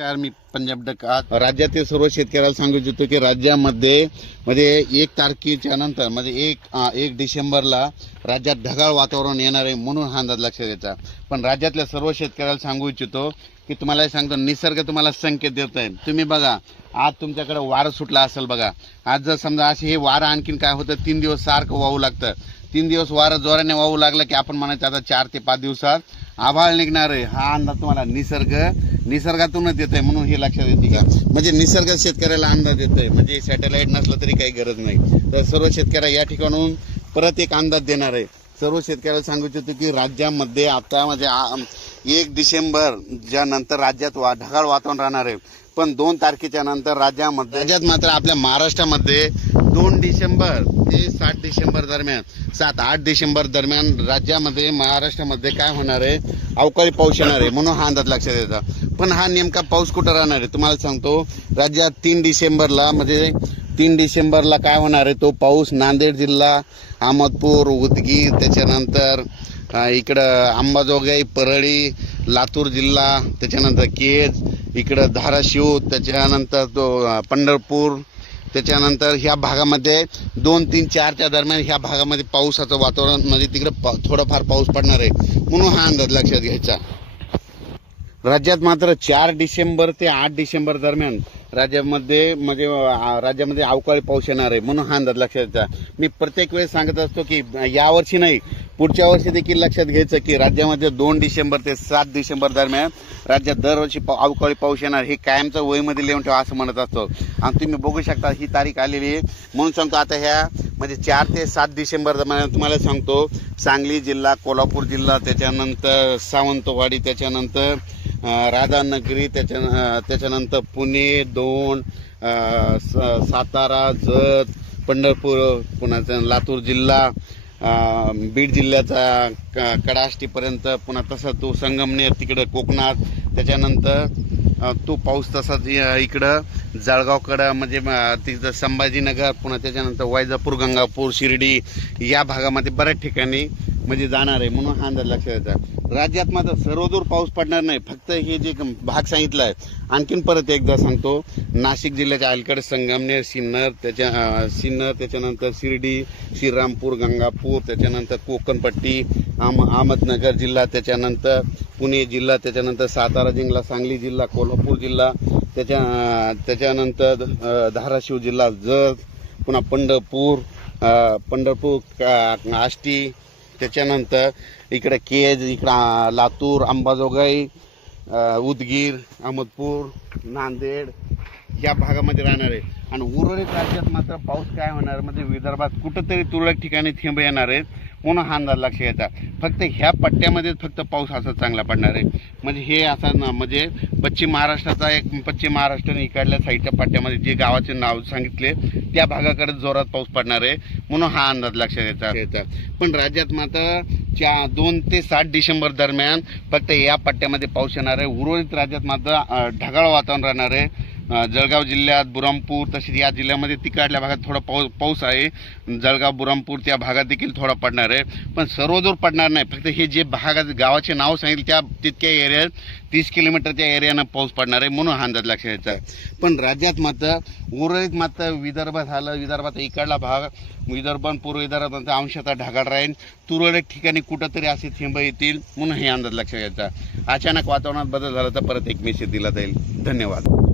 नमस्कार मी पंजाब डकात राज्यातील सर्व शेतकऱ्याला सांगू इच्छितो की राज्यामध्ये म्हणजे एक तारखेच्या नंतर म्हणजे एक एक डिसेंबरला राज्यात ढगाळ वातावरण येणार आहे म्हणून हा अंदाज लक्षात पण राज्यातल्या सर्व शेतकऱ्याला सांगू इच्छितो की तुम्हाला सांगतो निसर्ग तुम्हाला संकेत देत आहे तुम्ही बघा आज तुमच्याकडे वारं सुटला असेल बघा आज जर समजा असे हे वारं आणखीन काय होतं तीन दिवस सारखं वाहू लागतं तीन दिवस वारा जोराने वाहू लागलं की आपण म्हणायचं आता चार ते पाच दिवसात आभाळ निघणार आहे हा अंदाज तुम्हाला निसर्ग निसर्गातूनच येत आहे म्हणून हे लक्षात येते का म्हणजे निसर्ग शेतकऱ्याला अंदाज येत आहे म्हणजे सॅटेलाइट नसलं तरी काही गरज नाही तर सर्व शेतकऱ्या या ठिकाणून परत एक अंदाज देणार आहे सर्व शेतकऱ्याला सांगू इच्छितो की राज्यामध्ये आता म्हणजे एक डिसेंबर ज्या नंतर राज्यात वा ढगाळ वातावरण राहणार आहे पण दोन तारखेच्या नंतर राज्यामध्ये राज्यात मात्र आपल्या महाराष्ट्रामध्ये दोन डिसेंबर ते सात डिसेंबर दरम्यान सात आठ डिसेंबर दरम्यान राज्यामध्ये महाराष्ट्रामध्ये काय होणार आहे अवकाळी पाऊस येणार आहे म्हणून हा अंदाज लक्षात येतात पण हा नेमका पाऊस कुठं राहणार आहे तुम्हाला सांगतो राज्यात तीन डिसेंबरला म्हणजे तीन डिसेंबरला काय होणार आहे तो पाऊस नांदेड जिल्हा अहमदपूर उदगीर त्याच्यानंतर इकडं अंबाजोगाई परळी लातूर जिल्हा त्याच्यानंतर केज इकडं धाराशिव त्याच्यानंतर तो पंढरपूर त्याच्यानंतर ह्या भागामध्ये दोन तीन चारच्या दरम्यान ह्या भागामध्ये पावसाचं वातावरण म्हणजे तिकडं प थोडाफार पाऊस पडणार आहे म्हणून हा अंदाज लक्षात घ्यायचा राज्यात मात्र चार डिसेंबर ते आठ डिसेंबर दरम्यान राज्यामध्ये म्हणजे राज्यामध्ये अवकाळी पाऊस येणार आहे म्हणून हा अंदाज लक्षात येतात मी प्रत्येक वेळेस सांगत असतो की यावर्षी नाही पुढच्या वर्षी देखील लक्षात घ्यायचं की राज्यामध्ये दोन डिसेंबर ते सात डिसेंबर दरम्यान राज्यात दरवर्षी अवकाळी पाऊस येणार हे कायमचं वयमध्ये लिहून ठेवा असं म्हणत असतो आणि तुम्ही बघू शकता ही तारीख आलेली आहे म्हणून सांगतो आता ह्या म्हणजे चार ते सात डिसेंबर दरम्यान तुम्हाला सांगतो सांगली जिल्हा कोल्हापूर जिल्हा त्याच्यानंतर सावंतवाडी त्याच्यानंतर राधानगरी त्याच्या त्याच्यानंतर पुणे दोन सातारा जत पंढरपूर पुन्हा लातूर जिल्हा बीड जिल्ह्याचा कडाष्टीपर्यंत पुन्हा तसा तो संगमनेर तिकडं कोकणात त्याच्यानंतर तो पाऊस तसाच इकडं जळगावकडं म्हणजे तिथं संभाजीनगर पुन्हा त्याच्यानंतर वैजापूर गंगापूर शिर्डी या भागामध्ये बऱ्याच ठिकाणी म्हणजे जाणार आहे म्हणून हा अंदाज लक्षात येतात राज्यात मात्र सर्वदूर पाऊस पडणार नाही फक्त हे जे भाग सांगितला आहे आणखीन परत एकदा सांगतो नाशिक जिल्ह्याच्या अलीकडे संगमनेर सिन्नर त्याच्या सिन्नर त्याच्यानंतर शिर्डी श्रीरामपूर गंगापूर त्याच्यानंतर कोकणपट्टी आम अहमदनगर जिल्हा त्याच्यानंतर पुणे जिल्हा त्याच्यानंतर सातारा जिल्हा सांगली जिल्हा कोल्हापूर जिल्हा त्याच्या त्याच्यानंतर धाराशिव जिल्हा जत पुन्हा पंढरपूर पंढरपूर आष्टी त्याच्यानंतर इकडे केज इकडं लातूर अंबाजोगाई उदगीर अहमदपूर नांदेड या भागामध्ये राहणार आहे आणि उर्वरित राज्यात मात्र पाऊस काय होणार म्हणजे विदर्भात कुठंतरी तुरळक ठिकाणी थेंब येणार आहेत म्हणून हा अंदाज लक्ष येतात फक्त ह्या पट्ट्यामध्येच फक्त पाऊस असा चांगला पडणार आहे म्हणजे हे असा ना म्हणजे पश्चिम महाराष्ट्राचा एक पश्चिम महाराष्ट्राने इकडल्या साईडच्या पट्ट्यामध्ये जे गावाचे नाव सांगितले त्या भागाकडे जोरात पाऊस पडणार आहे म्हणून हा अंदाज लक्षात येतात पण राज्यात मात्र चार दोन ते सात डिसेंबर दरम्यान फक्त या पट्ट्यामध्ये पाऊस येणार आहे उर्वरित राज्यात मात्र ढगाळ वातावरण राहणार आहे जळगाव जिल्ह्यात बुरमपूर तसेच या जिल्ह्यामध्ये तिकडल्या भागात थोडा पाऊस पाऊस आहे जळगाव बुरमपूर त्या भागात देखील थोडा पडणार आहे पण सर्व पडणार नाही फक्त हे जे भाग गावाचे नाव सांगितले त्या तितक्या एरियात तीस किलोमीटरच्या एरियानं पाऊस पडणार आहे म्हणून हा अंदाज लक्षात घ्यायचा आहे पण राज्यात मात्र उर्वरित मात्र विदर्भ झालं विदर्भात इकडला भाग विदर्भ पूर्व विदर्भात अंशतः ढगाळ राहील तुरळक ठिकाणी कुठंतरी असे थेंब येतील म्हणून हे अंदाज लक्षात घ्यायचा अचानक वातावरणात बदल झाला तर परत एक मेसेज दिला जाईल धन्यवाद